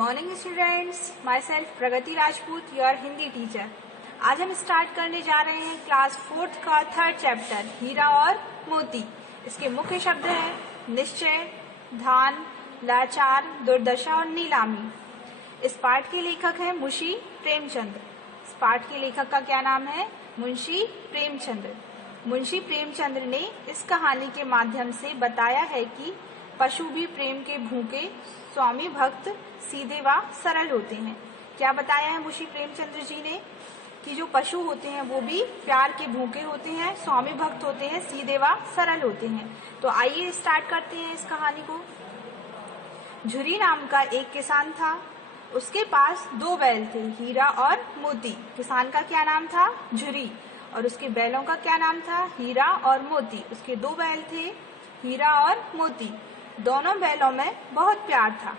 Morning students, my self Pragati Rajput, your Hindi teacher. आज हम start करने जा रहे हैं क्लास 4th का 3rd चैप्टर हीरा और मोती। इसके मुख्य शब्द हैं निश्चय, धान, लाचार, दुर्दशा और नीलामी। इस पाठ के लेखक हैं मुंशी प्रेमचंद। इस पाठ के लेखक का क्या नाम है? मुंशी प्रेमचंद। मुंशी प्रेमचंद ने इस कहानी के माध्यम से बताया है कि पशु भी प्रेम के भूखे, स्वामी भक्त, सीधे व सरल होते हैं। क्या बताया है मुंशी प्रेमचंद्र जी ने? कि जो पशु होते हैं वो भी प्यार के भूखे होते हैं, स्वामी भक्त होते हैं, सीधे व सरल होते हैं। तो आइए स्टार्ट करते हैं इस कहानी को। झुरी नाम का एक किसान था। उसके पास 2 बैल थे, हीरा और मोती। किसान का क्या नाम था? झुरी। और उसके बैलों का क्या नाम था? हीरा और मोती। उसके 2 बैल थे, हीरा और मोती। दोनों बैलों में बहुत प्यार था।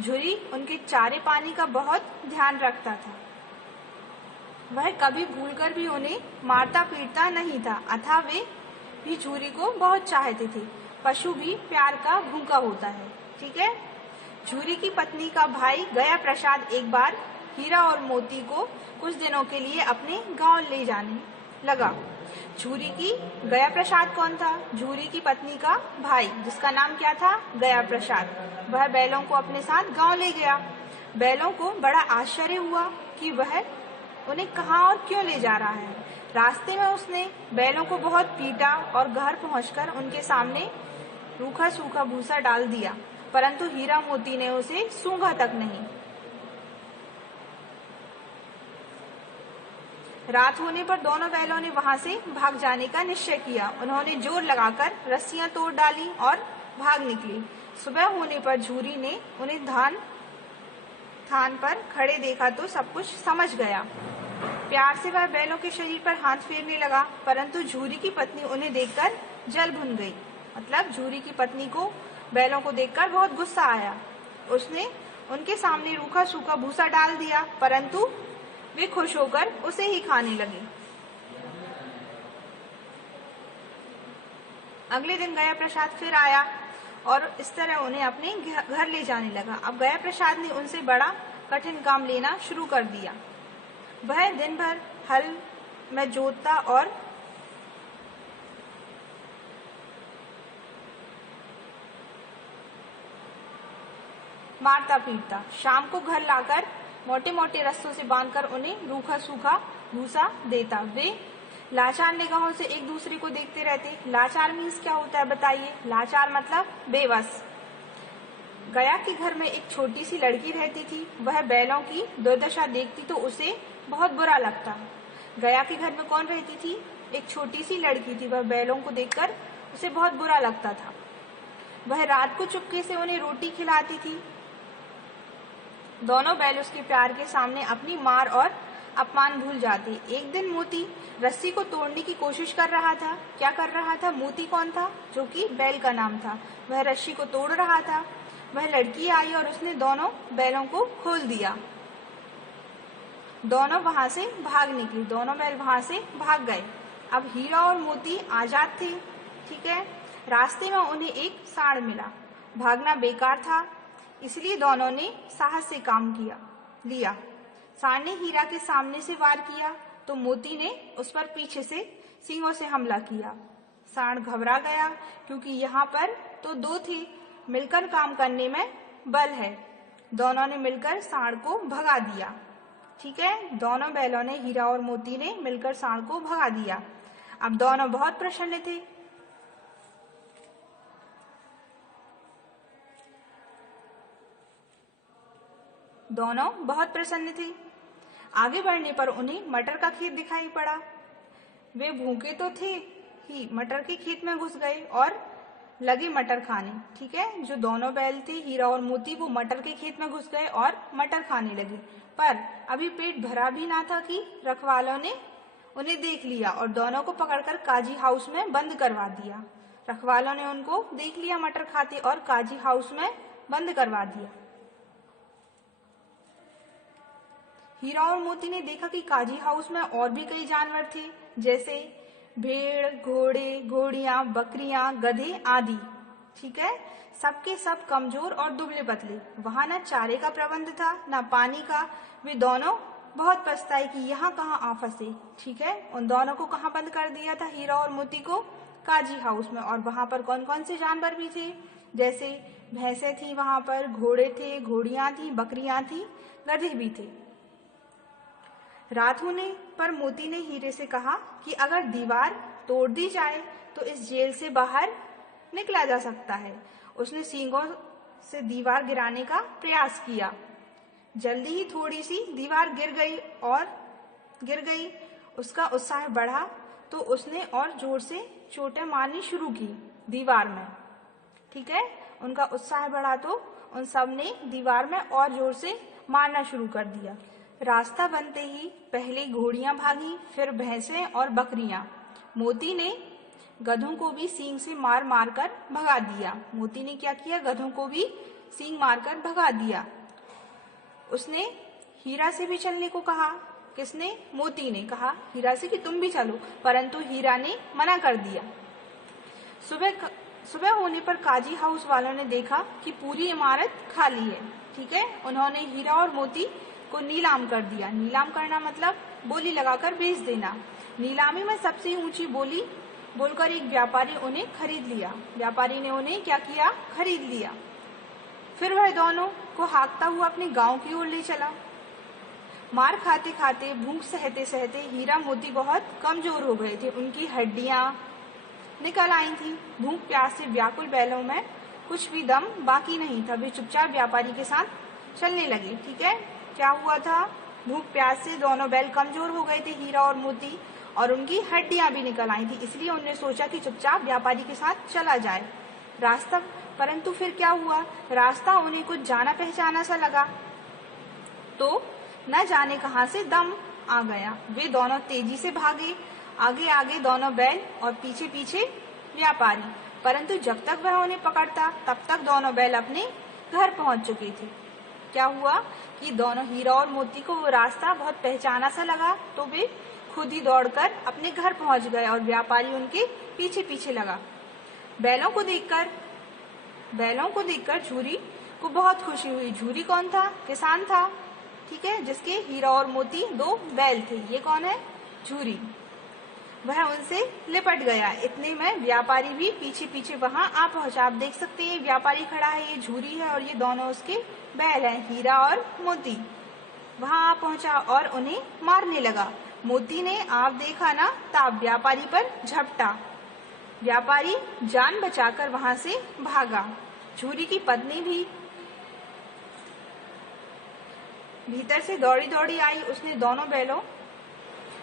झुरी उनके चारे पानी का बहुत ध्यान रखता था। वह कभी भूलकर भी उन्हें मारता पीटता नहीं था, अतः वे भी झुरी को बहुत चाहते थे। पशु भी प्यार का भूखा होता है, ठीक है। झुरी की पत्नी का भाई गया प्रसाद एक बार हीरा और मोती को कुछ दिनों के लिए अपने गांव ले जाने लगा। झुरी की गया प्रसाद कौन था? झुरी की पत्नी का भाई, जिसका नाम क्या था? गया प्रसाद। वह बैलों को अपने साथ गांव ले गया। बैलों को बड़ा आश्चर्य हुआ कि वह उन्हें कहाँ और क्यों ले जा रहा है। रास्ते में उसने बैलों को बहुत पीटा और घर पहुंचकर उनके सामने रूखा सूखा भूसा डाल दिया, परंतु हीरा मोती ने उसे सूंघा तक नहीं। रात होने पर दोनों बैलों ने वहां से भाग जाने का निश्चय किया। उन्होंने जोर लगाकर रस्सियां तोड़ डाली और भाग निकली। सुबह होने पर झुरी ने उन्हें थान पर खड़े देखा तो सब कुछ समझ गया। प्यार से वह बैलों के शरीर पर हाथ फेरने लगा, परंतु झुरी की पत्नी उन्हें देखकर जल भुन गई। मतलब झुरी की पत्नी को बैलों को देखकर बहुत गुस्सा आया। उसने उनके सामने रूखा सूखा भूसा डाल दिया, परंतु वे खुश होकर उसे ही खाने लगे। अगले दिन गया प्रसाद फिर आया और इस तरह उन्हें अपने घर ले जाने लगा। अब गया प्रसाद ने उनसे बड़ा कठिन काम लेना शुरू कर दिया। वह दिन भर हल में जोतता और मारता पीटता। शाम को घर लाकर मोटे मोटे रस्सों से बांधकर उन्हें रूखा सूखा भूसा देता। वे लाचार निगाहों से एक दूसरे को देखते रहते। लाचार मीन्स क्या होता है बताइए? लाचार मतलब बेबस। गया के घर में एक छोटी सी लड़की रहती थी। वह बैलों की दुर्दशा देखती तो उसे बहुत बुरा लगता। गया के घर में कौन रहती थी? एक छोटी सी लड़की थी। वह बैलों को देखकर उसे बहुत बुरा लगता था। वह रात को चुपके से उन्हें रोटी खिलाती थी। दोनों बैल उसके प्यार के सामने अपनी मार और अपमान भूल जाते। एक दिन मोती रस्सी को तोड़ने की कोशिश कर रहा था। क्या कर रहा था? मोती कौन था? जो कि बैल का नाम था। वह रस्सी को तोड़ रहा था। वह लड़की आई और उसने दोनों बैलों को खोल दिया। दोनों वहां से भाग निकली। दोनों बैल वहां से भाग गए। अब हीरा और मोती आजाद थे, ठीक है। रास्ते में उन्हें एक सांड मिला। भागना बेकार था, इसलिए दोनों ने साहस से काम लिया। सांड ने हीरा के सामने से वार किया तो मोती ने उस पर पीछे से सींगों से हमला किया। सांड घबरा गया, क्योंकि यहाँ पर तो 2 थे। मिलकर काम करने में बल है। दोनों ने मिलकर सांड को भगा दिया, ठीक है। दोनों बैलों ने, हीरा और मोती ने मिलकर सांड को भगा दिया। अब दोनों बहुत प्रसन्न थे। दोनों बहुत प्रसन्न थे। आगे बढ़ने पर उन्हें मटर का खेत दिखाई पड़ा। वे भूखे तो थे ही, मटर के खेत में घुस गए और लगे मटर खाने, ठीक है। जो दोनों बैल थे, हीरा और मोती, वो मटर के खेत में घुस गए और मटर खाने लगे। पर अभी पेट भरा भी ना था कि रखवालों ने उन्हें देख लिया और दोनों को पकड़कर काजी हाउस में बंद करवा दिया। रखवालों ने उनको देख लिया मटर खाते और काजी हाउस में बंद करवा दिया। हीरा और मोती ने देखा कि काजी हाउस में और भी कई जानवर थे, जैसे भेड़, घोड़े, घोड़ियां, बकरियां, गधे आदि, ठीक है। सबके सब कमजोर और दुबले पतले। वहां ना चारे का प्रबंध था ना पानी का। वे दोनों बहुत पछताए कि यहाँ कहाँ आ फंसे। ठीक है। उन दोनों को कहाँ बंद कर दिया था, हीरा और मोती को? काजी हाउस में। और वहां पर कौन कौन से जानवर भी थे? जैसे भैंसे थी, वहां पर घोड़े थे, घोड़ियां थी, बकरियां थी, गधे भी थे। रात होने पर मोती ने हीरे से कहा कि अगर दीवार तोड़ दी जाए तो इस जेल से बाहर निकला जा सकता है। उसने सींगों से दीवार गिराने का प्रयास किया। जल्दी ही थोड़ी सी दीवार गिर गई। उसका उत्साह बढ़ा तो उसने और जोर से चोटें मारनी शुरू की दीवार में। ठीक है। उनका उत्साह बढ़ा तो उन सब ने दीवार में और जोर से मारना शुरू कर दिया। रास्ता बनते ही पहले घोड़ियां भागी, फिर भैंसें और बकरियां। मोती ने गधों को भी सींग से मार मार कर भगा दिया। मोती ने क्या किया? गधों को भी सींग मारकर भगा दिया। उसने हीरा से भी चलने को कहा। किसने? मोती ने कहा हीरा से कि तुम भी चलो, परंतु हीरा ने मना कर दिया। सुबह होने पर काजी हाउस वालों ने देखा कि पूरी इमारत खाली है। ठीक है। उन्होंने हीरा और मोती को नीलाम कर दिया। नीलाम करना मतलब बोली लगाकर बेच देना। नीलामी में सबसे ऊंची बोली बोलकर एक व्यापारी उन्हें खरीद लिया। व्यापारी ने उन्हें क्या किया? खरीद लिया। फिर वह दोनों को हाँकता हुआ अपने गांव की ओर ले चला। मार खाते खाते, भूख सहते सहते हीरा मोती बहुत कमजोर हो गए थे। उनकी हड्डियां निकल आई थी। भूख प्यास से व्याकुल बैलों में कुछ भी दम बाकी नहीं था। वे चुपचाप व्यापारी के साथ चलने लगे। ठीक है। क्या हुआ था? भूख प्यास से दोनों बैल कमजोर हो गए थे, हीरा और मोती, और उनकी हड्डियां भी निकल आई थी। इसलिए उन्होंने सोचा कि चुपचाप व्यापारी के साथ चला जाए। परंतु फिर क्या हुआ? रास्ता उन्हें कुछ जाना पहचाना सा लगा तो न जाने कहां से दम आ गया। वे दोनों तेजी से भागे, आगे आगे दोनों बैल और पीछे पीछे व्यापारी। परंतु जब तक वह उन्हें पकड़ता तब तक दोनों बैल अपने घर पहुंच चुके थे। क्या हुआ कि दोनों हीरा और मोती को वो रास्ता बहुत पहचाना सा लगा तो वे खुद ही दौड़कर अपने घर पहुंच गए और व्यापारी उनके पीछे पीछे लगा। बैलों को देखकर झूरी को बहुत खुशी हुई। झूरी कौन था? किसान था। ठीक है। जिसके हीरा और मोती दो बैल थे। ये कौन है? झूरी। वह उनसे लिपट गया। इतने में व्यापारी भी पीछे पीछे वहां आ पहुंचा। आप देख सकते हैं व्यापारी खड़ा है, ये झूरी है और ये दोनों उसके बैल हैं, हीरा और मोती। वहां आ पहुंचा और उन्हें मारने लगा। मोती ने आप देखा ना ताब व्यापारी पर झपटा। व्यापारी जान बचाकर वहां से भागा। झूरी की पत्नी भी भीतर से दौड़ी दौड़ी आई। उसने दोनों बैलों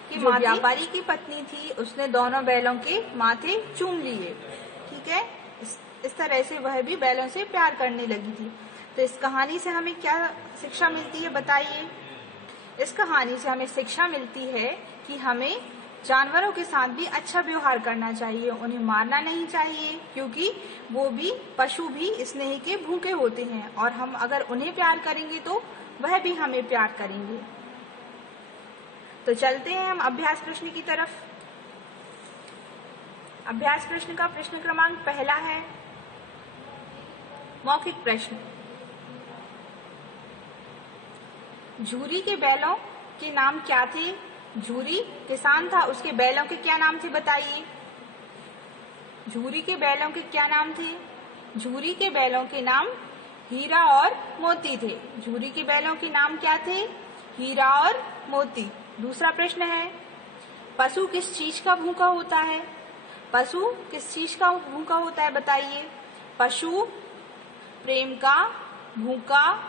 की जो व्यापारी की पत्नी थी उसने दोनों बैलों के माथे चूम लिए। ठीक है। इस तरह से वह भी बैलों से प्यार करने लगी थी। तो इस कहानी से हमें क्या शिक्षा मिलती है बताइए? इस कहानी से हमें शिक्षा मिलती है कि हमें जानवरों के साथ भी अच्छा व्यवहार करना चाहिए, उन्हें मारना नहीं चाहिए, क्योंकि वो भी पशु भी स्नेह के भूखे होते हैं और हम अगर उन्हें प्यार करेंगे तो वह भी हमें प्यार करेंगे। तो चलते हैं हम अभ्यास प्रश्न की तरफ। अभ्यास प्रश्न का प्रश्न क्रमांक पहला है मौखिक प्रश्न। झूरी के बैलों के नाम क्या थे? झूरी किसान था, उसके बैलों के क्या नाम थे बताइए? झूरी के बैलों के क्या नाम थे? झूरी के बैलों के नाम हीरा और मोती थे। झूरी के बैलों के नाम क्या थे? हीरा और मोती। दूसरा प्रश्न है पशु किस चीज का भूखा होता है? पशु किस चीज का भूखा होता है बताइए? पशु प्रेम का भूखा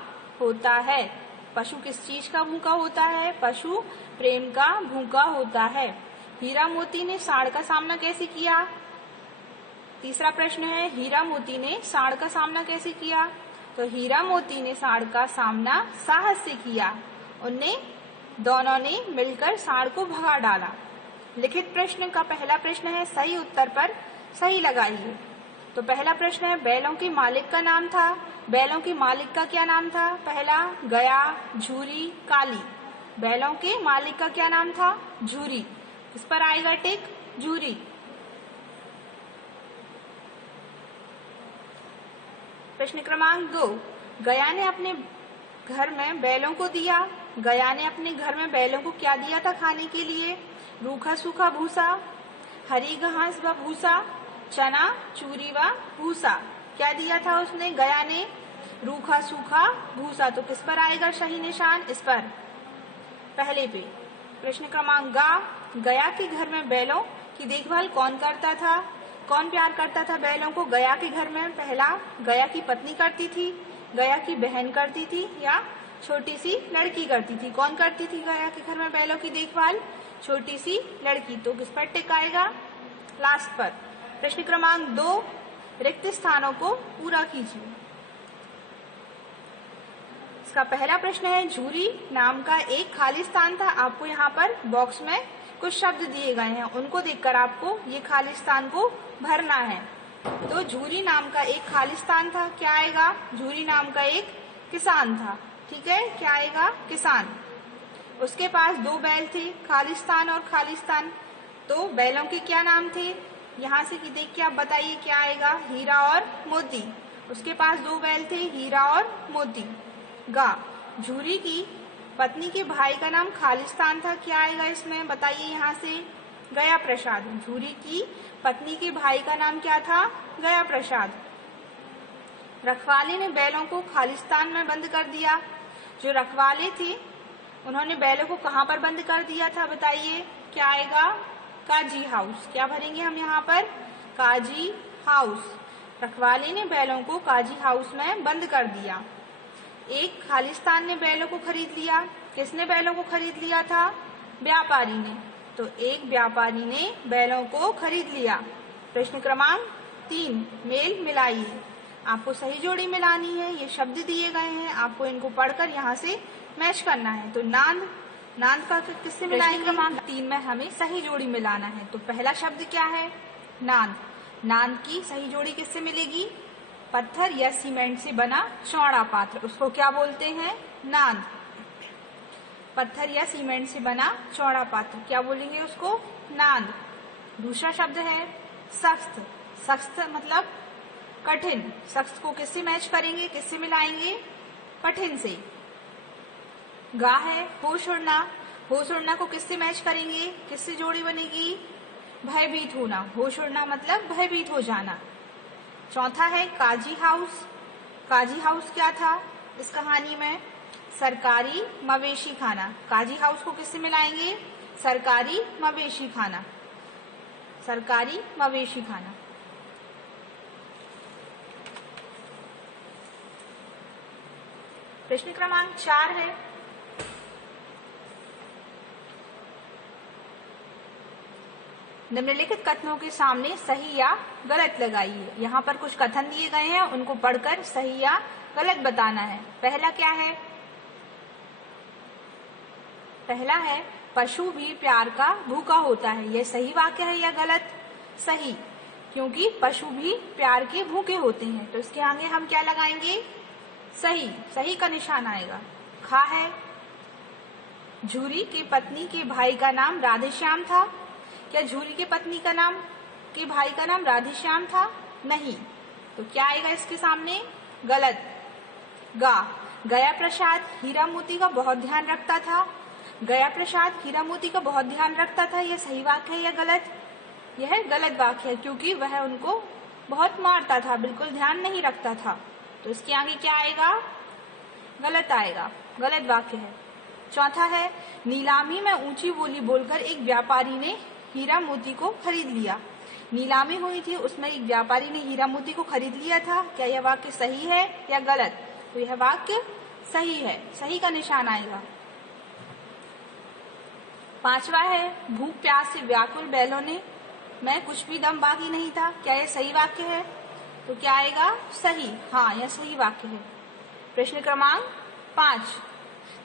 होता है। पशु किस चीज का भूखा होता है? पशु प्रेम का भूखा होता है। हीरा मोती ने सांड का सामना कैसे किया? तीसरा प्रश्न है हीरा मोती ने सांड का सामना कैसे किया? तो हीरा मोती ने सांड का सामना साहस से किया। दोनों ने मिलकर सांड को भगा डाला। लिखित प्रश्न का पहला प्रश्न है सही उत्तर पर सही लगाइए। तो पहला प्रश्न है बैलों के मालिक का नाम था। बैलों के मालिक का क्या नाम था? पहला गया, झूरी, काली। बैलों के मालिक का क्या नाम था? झूरी। इस पर आएगा टिक, झूरी। प्रश्न क्रमांक 2, गया ने अपने घर में बैलों को दिया। गया ने अपने घर में बैलों को क्या दिया था खाने के लिए? रूखा सूखा भूसा, हरी घास व भूसा, चना, चूरी व भूसा। क्या दिया था उसने गया ने? रूखा सूखा भूसा। तो किस पर आएगा सही निशान? इस पर, पहले पे। प्रश्न क्रमांक गया के घर में बैलों की देखभाल कौन करता था? कौन प्यार करता था बैलों को गया के घर में? पहला, गया की पत्नी करती थी, गया की बहन करती थी, या छोटी सी लड़की करती थी? कौन करती थी गया के घर में बैलों की देखभाल? छोटी सी लड़की। तो किस पर टिक आएगा? लास्ट पर। प्रश्न क्रमांक 2, रिक्त स्थानों को पूरा कीजिए। इसका पहला प्रश्न है, झूरी नाम का एक खाली स्थान था। आपको यहाँ पर बॉक्स में कुछ शब्द दिए गए हैं, उनको देखकर आपको ये खाली स्थान को भरना है। तो झूरी नाम का एक खाली स्थान था, क्या आएगा? झूरी नाम का एक किसान था, ठीक है, क्या आएगा? किसान। उसके पास 2 बैल थे, खालिस्तान और खालिस्तान। तो बैलों के क्या नाम थे? यहाँ से देख के आप बताइए क्या आएगा? हीरा और मोती। उसके पास 2 बैल थे, हीरा और मोती। झूरी की पत्नी के भाई का नाम खालिस्तान था, क्या आएगा इसमें? बताइए यहाँ से। गया प्रसाद। झूरी की पत्नी के भाई का नाम क्या था? गया प्रसाद। रखवाले ने बैलों को खालिस्तान में बंद कर दिया। जो रखवाले थे उन्होंने बैलों को कहाँ पर बंद कर दिया था? बताइए क्या आएगा? काजी हाउस। क्या भरेंगे हम यहाँ पर? काजी हाउस। रखवाले ने बैलों को काजी हाउस में बंद कर दिया। एक खालिस्तान ने बैलों को खरीद लिया। किसने बैलों को खरीद लिया था? व्यापारी ने। तो एक व्यापारी ने बैलों को खरीद लिया। प्रश्न क्रमांक 3, मेल मिलाइए। आपको सही जोड़ी मिलानी है, ये शब्द दिए गए हैं, आपको इनको पढ़कर यहाँ से मैच करना है। तो नांद, नांद का किससे मिलाएंगे? क्रमांक 3 में हमें सही जोड़ी मिलाना है। तो पहला शब्द क्या है? नांद। नांद की सही जोड़ी किससे मिलेगी? पत्थर या सीमेंट से बना चौड़ा पात्र, उसको क्या बोलते हैं? नांद। पत्थर या सीमेंट से बना चौड़ा पात्र, क्या बोलेंगे उसको? नांद। दूसरा शब्द है सख्त। सख्त मतलब कठिन। सख्त को किससे मैच करेंगे, किससे मिलाएंगे? कठिन से। गा है होश उड़ना। होश उड़ना को किससे मैच करेंगे, किससे जोड़ी बनेगी? भयभीत होना। होश उड़ना मतलब भयभीत हो जाना। चौथा है काजी हाउस। काजी हाउस क्या था इस कहानी में? सरकारी मवेशी खाना। काजी हाउस को किससे मिलाएंगे? सरकारी मवेशी खाना। सरकारी मवेशी खाना। प्रश्न क्रमांक 4 है, निम्नलिखित कथनों के सामने सही या गलत लगाइए। यहाँ पर कुछ कथन दिए गए हैं, उनको पढ़कर सही या गलत बताना है। पहला क्या है? पहला है पशु भी प्यार का भूखा होता है। यह सही वाक्य है या गलत? सही, क्योंकि पशु भी प्यार के भूखे होते हैं। तो इसके आगे हम क्या लगाएंगे? सही। सही का निशान आएगा। खा है झूरी की पत्नी के भाई का नाम राधेश्याम था। क्या झूरी की पत्नी का नाम के भाई का नाम राधेश्याम था? नहीं। तो क्या आएगा इसके सामने? गलत। गया प्रसाद हीरा मोती का बहुत ध्यान रखता था। गया प्रसाद हीरा मोती का बहुत ध्यान रखता था, यह सही वाक्य है या गलत? यह गलत वाक्य है, क्योंकि वह उनको बहुत मारता था, बिल्कुल ध्यान नहीं रखता था। तो इसके आगे क्या आएगा? गलत आएगा, गलत वाक्य है। चौथा है नीलामी में ऊंची बोली बोलकर एक व्यापारी ने हीरा मोती को खरीद लिया। नीलामी हुई थी, उसमें एक व्यापारी ने हीरा मोती को खरीद लिया था। क्या यह वाक्य सही है या गलत? तो यह वाक्य सही है, सही का निशान आएगा। पांचवा है भूख प्यास से व्याकुल बैलों ने में कुछ भी दम बाकी नहीं था। क्या यह सही वाक्य है? तो क्या आएगा? सही। हाँ, यह सही वाक्य है। प्रश्न क्रमांक 5,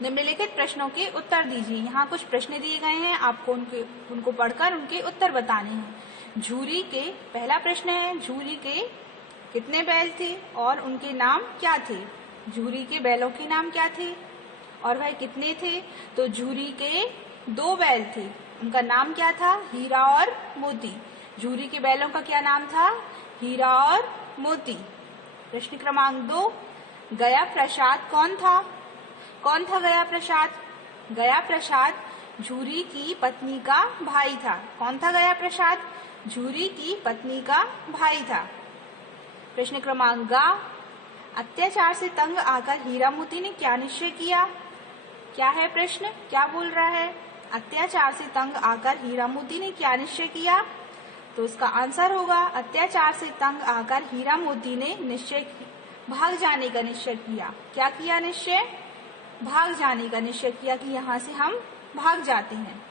निम्नलिखित प्रश्नों के उत्तर दीजिए। यहाँ कुछ प्रश्न दिए गए हैं, आपको उनको पढ़कर उनके उत्तर बताने हैं। झूरी के, पहला प्रश्न है झूरी के कितने बैल थे और उनके नाम क्या थे? झूरी के बैलों के नाम क्या थे और वह कितने थे? तो झूरी के 2 बैल थे, उनका नाम क्या था? हीरा और मोती। झूरी के बैलों का क्या नाम था? हीरा और मोती। प्रश्न क्रमांक 2, गया प्रसाद कौन था? कौन था गया प्रसाद? गया प्रसाद झूरी की पत्नी का भाई था। कौन था गया प्रसाद? झूरी की पत्नी का भाई था। प्रश्न क्रमांक ग, अत्याचार से तंग आकर हीरा मोती ने क्या निश्चय किया? क्या है प्रश्न, क्या बोल रहा है? अत्याचार से तंग आकर हीरा मोती ने क्या निश्चय किया? तो इसका आंसर होगा अत्याचार से तंग आकर हीरा मोती ने भाग जाने का निश्चय किया। क्या किया निश्चय? भाग जाने का निश्चय किया कि यहाँ से हम भाग जाते हैं।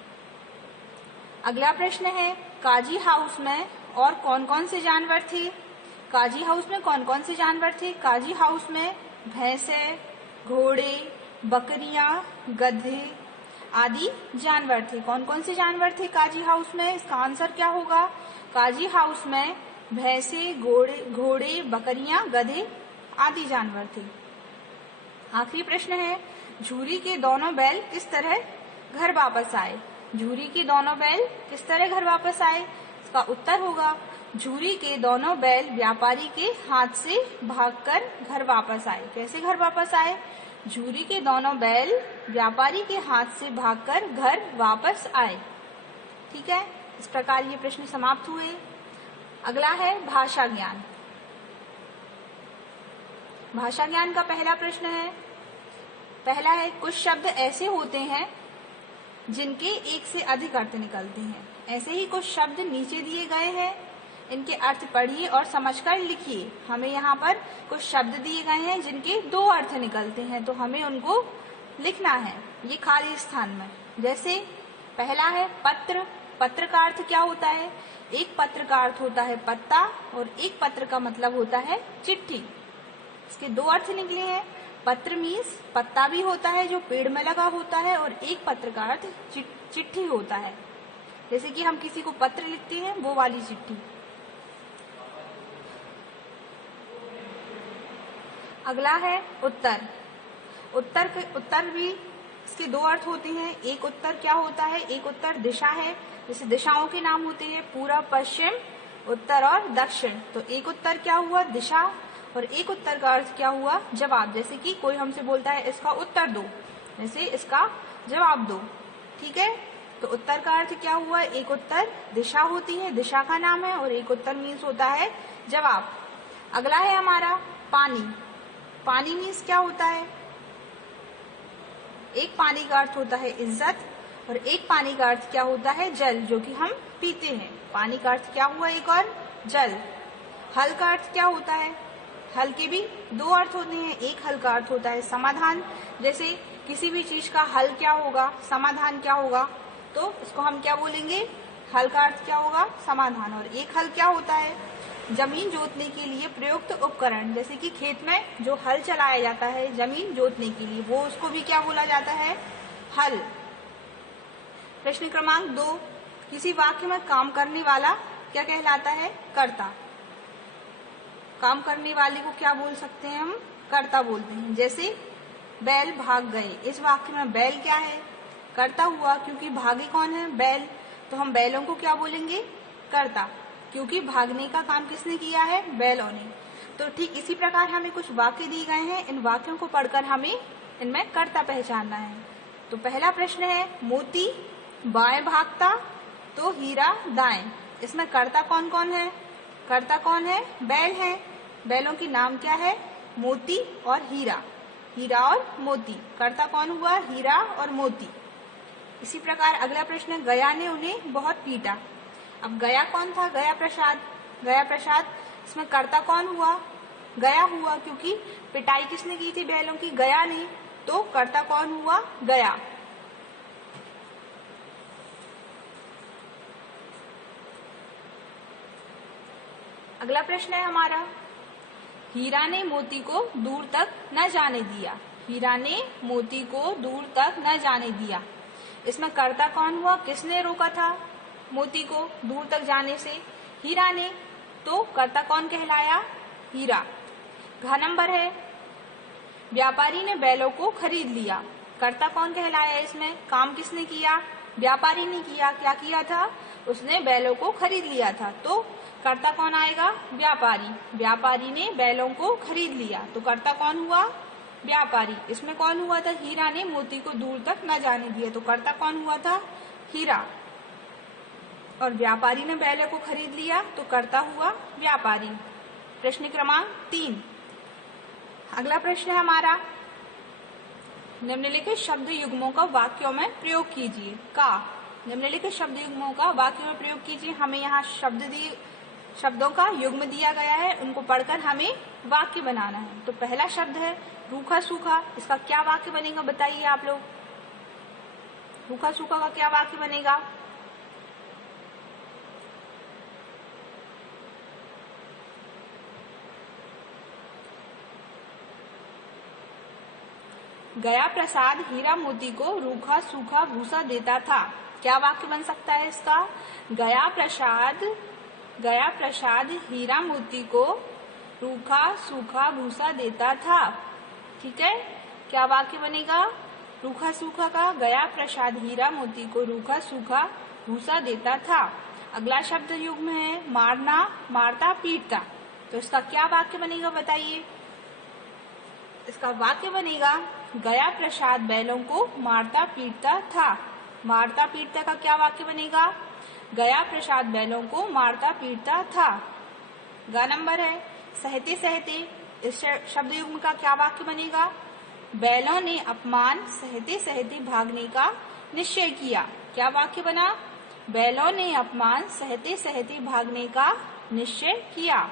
अगला प्रश्न है, काजी हाउस में और कौन कौन से जानवर थे? काजी हाउस में कौन कौन से जानवर थे? काजी हाउस में भैंसे, घोड़े, बकरियां, गधे आदि जानवर थे। कौन कौन से जानवर थे काजी हाउस में? इसका आंसर क्या होगा? काजी हाउस में भैंसे, घोड़े, बकरियां, गधे आदि जानवर थे। आखिरी प्रश्न है, झूरी के दोनों बैल किस तरह घर वापस आए? झूरी के दोनों बैल किस तरह घर वापस आए? इसका उत्तर होगा झूरी के दोनों बैल व्यापारी के हाथ से भागकर घर वापस आए। कैसे घर वापस आए? झूरी के दोनों बैल व्यापारी के हाथ से भागकर घर वापस आए। ठीक है, इस प्रकार ये प्रश्न समाप्त हुए। अगला है भाषा ज्ञान। भाषा ज्ञान का पहला प्रश्न है, पहला है, कुछ शब्द ऐसे होते हैं जिनके एक से अधिक अर्थ निकलते हैं। ऐसे ही कुछ शब्द नीचे दिए गए हैं, इनके अर्थ पढ़िए और समझकर लिखिए। हमें यहाँ पर कुछ शब्द दिए गए हैं जिनके 2 अर्थ निकलते हैं, तो हमें उनको लिखना है ये खाली स्थान में। जैसे पहला है पत्र। पत्र का अर्थ क्या होता है? एक पत्र का अर्थ होता है पत्ता और एक पत्र का मतलब होता है चिट्ठी। इसके 2 अर्थ निकले हैं। पत्र मीन्स पत्ता भी होता है जो पेड़ में लगा होता है, और एक पत्र का अर्थ चिट्ठी होता है। जैसे कि हम किसी को पत्र लिखते हैं, वो वाली चिट्ठी। अगला है उत्तर। उत्तर भी इसके 2 अर्थ होते हैं। एक उत्तर क्या होता है? एक उत्तर दिशा है, जैसे दिशाओं के नाम होते हैं पूर्व, पश्चिम, उत्तर और दक्षिण। तो एक उत्तर क्या हुआ? दिशा। और एक उत्तर का अर्थ क्या हुआ? जवाब। जैसे कि कोई हमसे बोलता है इसका उत्तर दो, जैसे इसका जवाब दो। ठीक है, तो उत्तर का अर्थ क्या हुआ? एक उत्तर दिशा होती है, दिशा का नाम है, और एक उत्तर मीन्स होता है जवाब। अगला है हमारा पानी। पानी मीन्स क्या होता है? एक पानी का अर्थ होता है इज्जत, और एक पानी का अर्थ क्या होता है? जल, जो कि हम पीते हैं। पानी का अर्थ क्या हुआ? एक और जल। हल का अर्थ क्या होता है? हल के भी 2 अर्थ होते हैं। एक हल का अर्थ होता है समाधान, जैसे किसी भी चीज का हल क्या होगा? समाधान क्या होगा? तो इसको हम क्या बोलेंगे? हल का अर्थ क्या होगा? समाधान। और एक हल क्या होता है? जमीन जोतने के लिए प्रयुक्त उपकरण, जैसे कि खेत में जो हल चलाया जाता है जमीन जोतने के लिए, वो उसको भी क्या बोला जाता है? हल। प्रश्न क्रमांक 2, किसी वाक्य में काम करने वाला क्या कहलाता है? कर्ता। काम करने वाले को क्या बोल सकते हैं हम? कर्ता बोलते हैं। जैसे बैल भाग गए, इस वाक्य में बैल क्या है? कर्ता हुआ, क्योंकि भागे कौन है? बैल। तो हम बैलों को क्या बोलेंगे? कर्ता, क्योंकि भागने का काम किसने किया है? बैलों ने। तो ठीक इसी प्रकार हमें कुछ वाक्य दिए गए हैं, इन वाक्यों को पढ़कर हमें इनमें कर्ता पहचानना है। तो पहला प्रश्न है, मोती बाएं भागता तो हीरा दाएं। इसमें कर्ता कौन कौन है? कर्ता कौन है? बैल है। बैलों के नाम क्या है? मोती और हीरा। हीरा और मोती। कर्ता कौन हुआ? हीरा और मोती। इसी प्रकार अगला प्रश्न, गया ने उन्हें बहुत पीटा। अब गया कौन था? गया प्रसाद। गया प्रसाद, इसमें कर्ता कौन हुआ? गया हुआ, क्योंकि पिटाई किसने की थी बैलों की? गया ने। तो कर्ता कौन हुआ? गया। अगला प्रश्न है हमारा, हीरा ने मोती को दूर तक न जाने दिया। हीरा ने मोती को दूर तक न जाने दिया। इसमें कर्ता कौन हुआ? किसने रोका था मोती को दूर तक जाने से? हीरा ने। तो कर्ता कौन कहलाया? हीरा। घ नंबर है, व्यापारी ने बैलों को खरीद लिया। कर्ता कौन कहलाया? इसमें काम किसने किया? व्यापारी ने किया। क्या किया था? उसने बैलों को खरीद लिया था। तो कर्ता कौन आएगा? व्यापारी। व्यापारी ने बैलों को खरीद लिया, तो कर्ता कौन हुआ? व्यापारी। इसमें कौन हुआ था? हीरा ने मोती को दूर तक न जाने दिया, तो कर्ता कौन हुआ था? हीरा। और व्यापारी ने बैलों को खरीद लिया, तो कर्ता हुआ व्यापारी। प्रश्न क्रमांक 3। अगला प्रश्न है हमारा, निम्नलिखित शब्द युग्मों का वाक्यों में प्रयोग कीजिए। का निम्नलिखित शब्द युग्मों का वाक्यों में प्रयोग कीजिए। हमें यहाँ शब्दों का युग्म दिया गया है, उनको पढ़कर हमें वाक्य बनाना है। तो पहला शब्द है रूखा सूखा, इसका क्या वाक्य बनेगा बताइए आप लोग। रूखा सूखा का क्या वाक्य बनेगा? गया प्रसाद हीरा मोती को रूखा सूखा भूसा देता था। क्या वाक्य बन सकता है इसका? गया प्रसाद हीरा मोती को रूखा सूखा भूसा देता था। ठीक है, क्या वाक्य बनेगा रूखा सूखा का? गया प्रसाद हीरा मोती को रूखा सूखा भूसा देता था। अगला शब्द युग्म है मारना मारता पीटता, तो इसका क्या वाक्य बनेगा बताइए। इसका वाक्य बनेगा गया प्रसाद बैलों को मारता पीटता था। मारता पीटता का क्या वाक्य बनेगा? गया प्रसाद बैलों को मारता पीटता था। ग नंबर है सहते सहते, इस शब्द युग्म का क्या वाक्य बनेगा? बैलों ने अपमान सहते सहते भागने का निश्चय किया। क्या वाक्य बना? बैलों ने अपमान सहते सहते भागने का निश्चय किया।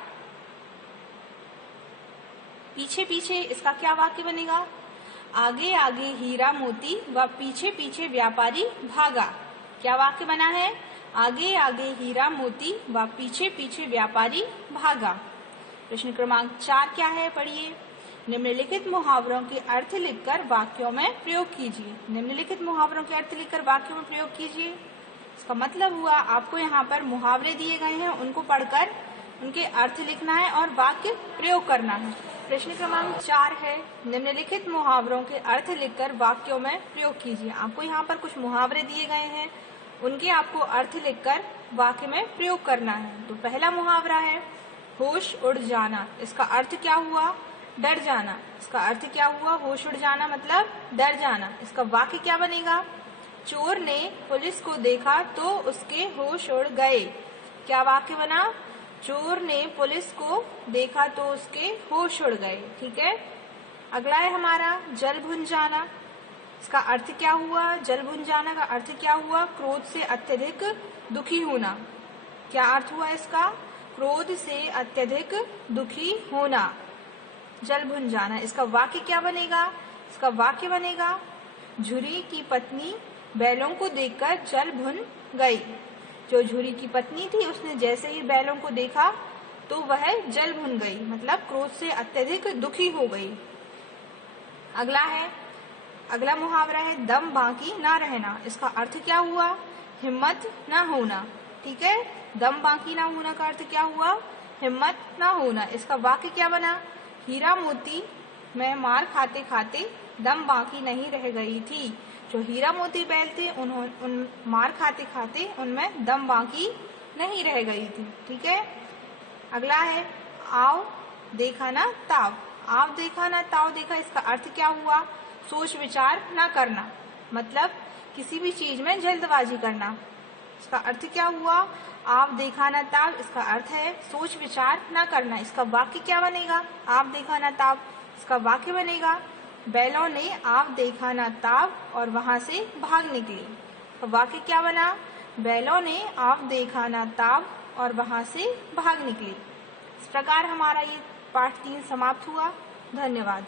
पीछे पीछे, इसका क्या वाक्य बनेगा? आगे आगे हीरा मोती व पीछे पीछे व्यापारी भागा। क्या वाक्य बना है? आगे आगे हीरा मोती व पीछे पीछे व्यापारी भागा। प्रश्न क्रमांक 4 क्या है पढ़िए। निम्नलिखित मुहावरों के अर्थ लिखकर वाक्यों में प्रयोग कीजिए। निम्नलिखित मुहावरों के अर्थ लिखकर वाक्यों में प्रयोग कीजिए। इसका मतलब हुआ आपको यहाँ पर मुहावरे दिए गए हैं, उनको पढ़कर उनके अर्थ लिखना है और वाक्य प्रयोग करना है। प्रश्न क्रमांक 4 है निम्नलिखित मुहावरों के अर्थ लिखकर वाक्यों में प्रयोग कीजिए। आपको यहाँ पर कुछ मुहावरे दिए गए हैं, उनके आपको अर्थ लिखकर वाक्य में प्रयोग करना है। तो पहला मुहावरा है होश उड़ जाना। इसका अर्थ क्या हुआ? डर जाना। इसका अर्थ क्या हुआ? होश उड़ जाना मतलब डर जाना। इसका वाक्य क्या बनेगा? चोर ने पुलिस को देखा तो उसके होश उड़ गए। क्या वाक्य बना? चोर ने पुलिस को देखा तो उसके होश उड़ गए। ठीक है, अगला है हमारा जल भुन जाना। इसका अर्थ क्या हुआ? जल भुन जाना का अर्थ क्या हुआ? क्रोध से अत्यधिक दुखी होना। क्या अर्थ हुआ इसका? क्रोध से अत्यधिक दुखी होना, जल भुन जाना। इसका वाक्य क्या बनेगा? इसका वाक्य बनेगा झुरी की पत्नी बैलों को देखकर जल भुन गई। जो झुरी की पत्नी थी उसने जैसे ही बैलों को देखा तो वह जल भुन गई, मतलब क्रोध से अत्यधिक दुखी हो गई। अगला मुहावरा है दम बाकी ना रहना। इसका अर्थ क्या हुआ? हिम्मत ना होना। ठीक है, दम बाकी ना होना का अर्थ क्या हुआ? हिम्मत ना होना। इसका वाक्य क्या बना? हीरा मोती में मार खाते खाते दम बाकी नहीं रह गई थी। जो हीरा मोती बैल थे उन मार खाते खाते उनमें दम बाकी नहीं रह गई थी। ठीक है, अगला है आओ देखा ना ताव। आप देखा ना ताव देखा, इसका अर्थ क्या हुआ? सोच विचार ना करना, मतलब किसी भी चीज में जल्दबाजी करना। इसका अर्थ क्या हुआ? आप देखा ना ताव, इसका अर्थ है सोच विचार ना करना। इसका वाक्य क्या बनेगा? आप देखा ना ताव। इसका वाक्य बनेगा बैलों ने आप देखा ना ताव और वहां से भाग निकले। तो वाक्य क्या बना? बैलों ने आप देखा ना ताव और वहां से भाग निकले। इस प्रकार हमारा ये पाठ 3 समाप्त हुआ। धन्यवाद।